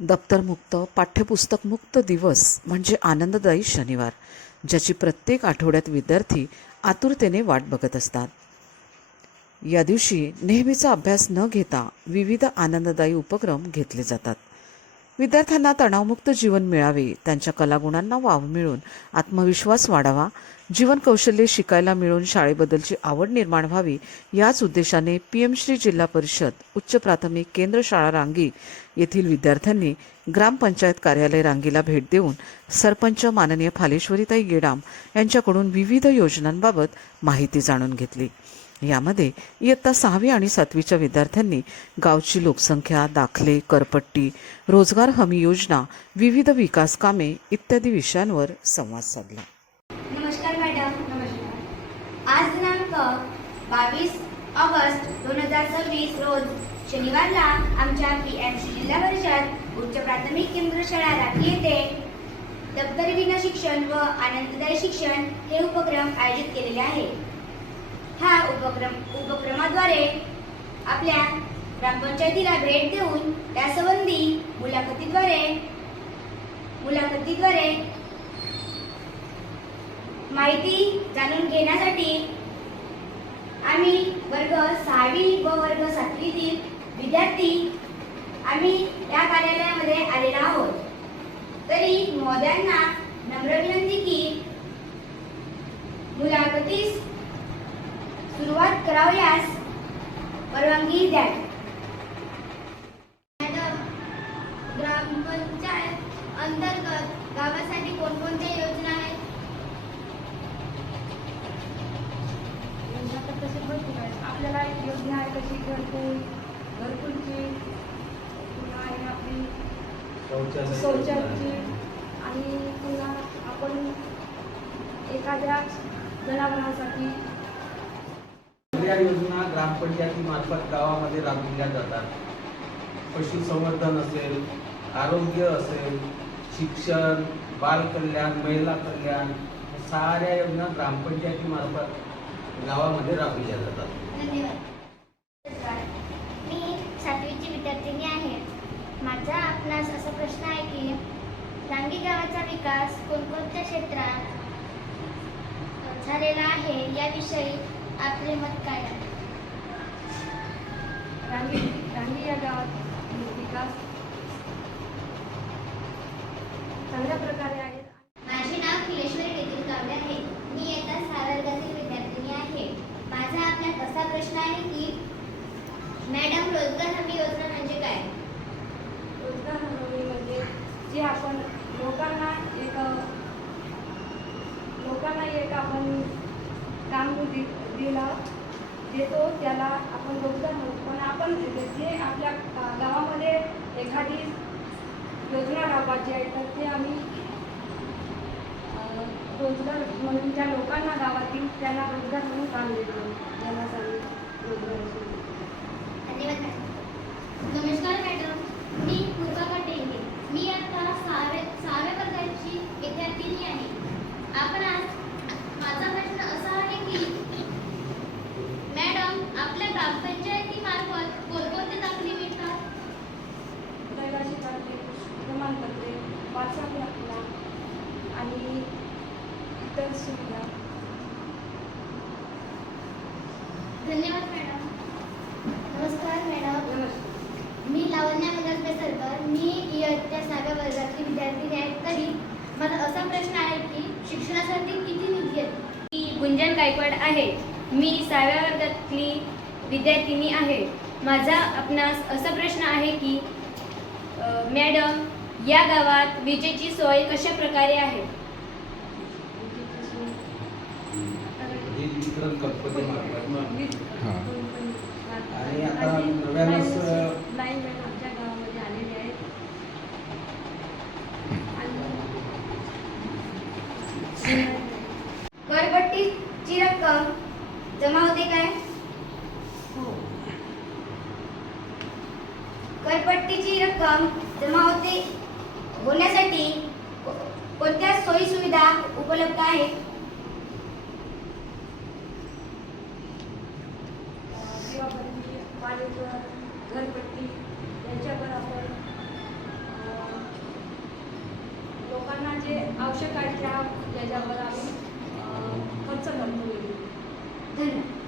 दप्तरमुक्त पाठ्यपुस्तकमुक्त दिवस म्हणजे आनंददायी शनिवार, ज्याची प्रत्येक आठवड्यात विद्यार्थी आतुरतेने वाट बघत असतात. या दिवशी नेहमीचा अभ्यास न घेता विविध आनंददायी उपक्रम घेतले जातात. विद्यार्थ्यांना तणावमुक्त जीवन मिळावे, त्यांच्या कलागुणांना वाव मिळून आत्मविश्वास वाढावा, जीवन कौशल्ये शिकायला मिळून शाळेबद्दलची आवड निर्माण व्हावी, याच उद्देशाने पीएम श्री जिल्हा परिषद उच्च प्राथमिक केंद्र शाळा रांगी येथील विद्यार्थ्यांनी ग्रामपंचायत कार्यालय रांगीला भेट देऊन सरपंच माननीय फालेश्वरीताई गेडाम यांच्याकडून विविध योजनांबाबत माहिती जाणून घेतली. यामध्ये इयत्ता 6वी आणि 7वीच्या विद्यार्थ्यांनी गावची लोकसंख्या, दाखले, करपट्टी, रोजगार हमी योजना, विविध विकास कामे इत्यादी विषयांवर संवाद साधला. नमस्कार मॅडम. नमस्कार. आज दिनांक 22 ऑगस्ट 2026 रोज शनिवारला आमच्या पीएमसी जिल्हा परिषद उच्च प्राथमिक केंद्र शाळा रांगी येथे दप्तरविना शिक्षण व आनंददायी शिक्षण हे उपक्रम आयोजित केलेले आहे. हा उपक्रमाद्वारे आपल्या ग्रामपंचायतीला भेट देऊन त्यासंबंधी मुलाखतीद्वारे माहिती जाणून घेण्यासाठी आम्ही वर्ग 6वी व वर्ग 7वीतील विद्यार्थी आम्ही या कार्यालयामध्ये आलेलो आहोत. तरी महोदयांना नम्र विनंती की मुलाखतीस सुरुवात करावयास परवानगी द्या. मॅडम, ग्रामपंचायत अंतर्गत गावासाठी कोणकोणत्या योजना आहेत? योजना तर तसे भरपूर आहेत. आपल्याला एक योजना आहे कशी घरकुलची पुन्हा आहे आपली शौचाची आणि पुन्हा आपण एखाद्या जनावरांसाठी या योजना ग्रामपंचायतीमार्फत गावामध्ये राबविल्या जातात. पशुसंवर्धन असेल, आरोग्य असेल, शिक्षण, बालकल्याण, महिला कल्याण, साऱ्या योजना ग्रामपंचायतीमार्फत गावामध्ये राबविल्या जातात. धन्यवाद. मी 7वीची विद्यार्थिनी आहे. माझा आपणास असा प्रश्न आहे की रांगी गावाचा विकास कोणकोणत्या क्षेत्रात झालेला आहे, याविषयी आपले मत काय आहे? रांगी या गावात विकास चांगल्या प्रकारे आहे. माझे नाव फालेश्वरी नितीन कांबळे आहे. मी इयत्ता 6 वर्गातील विद्यार्थिनी आहे. माझा आपल्यात असा प्रश्न आहे की मॅडम, रोजगार हमी योजना म्हणजे काय? रोजगार हमी म्हणजे जे आपण लोकांना एक आपण काम देतो त्याला आपण रोजगार म्हणतो. पण आपण जे आपल्या गावामध्ये एखादी योजना राबवायची आहे तर ते आम्ही रोजगार म्हणून त्या लोकांना गावातील त्यांना रोजगार म्हणून काम देतो. यासाठी रोजगार धन्यवाद मॅडम. नमस्कार मॅडम, मी पूर्वा कटेंगे. मी आता 6व्या वर्गाची विद्यार्थिनी आहे. आपण आज माझा प्रश्न असा आहे की मॅडम, आपल्या ग्रामपंचायतीमार्फत कोणकोणते दाखले मिळतात? रहिवासी दाखले, प्रमाणपत्रे, वारसा दाखला आणि इतर सुविधा. धन्यवाद मॅडम. नमस्कार मॅडम. नमस्कार. मी लावण्या मगर पेसरकर. मी इयत्ता 6व्या वर्गाची विद्यार्थिनी आहे. तरी मला असा प्रश्न आहे की शिक्षणासाठी किती निधी येतो? मी गुंजन गायकवाड आहे. मी 6व्या वर्गातली विद्यार्थिनी आहे. माझा आपणास असा प्रश्न आहे की मॅडम, या गावात विजेची सोय कशा प्रकारे आहे? वीज वितरण कंपनीमार्फत आणि आता नव्यानंच लाईन मॅन आमच्या गावामध्ये आलेले आहेत. करपट्टीची रक्कम जमा होते काय? हो, करपट्टीची रक्कम जमा होण्यासाठी कोणत्या सोयी सुविधा उपलब्ध आहेत? पाणी, घरपट्टी यांच्यावर आपण आवश्यक आहे त्या याच्यावर आम्ही खर्च करतो. धन्यवाद.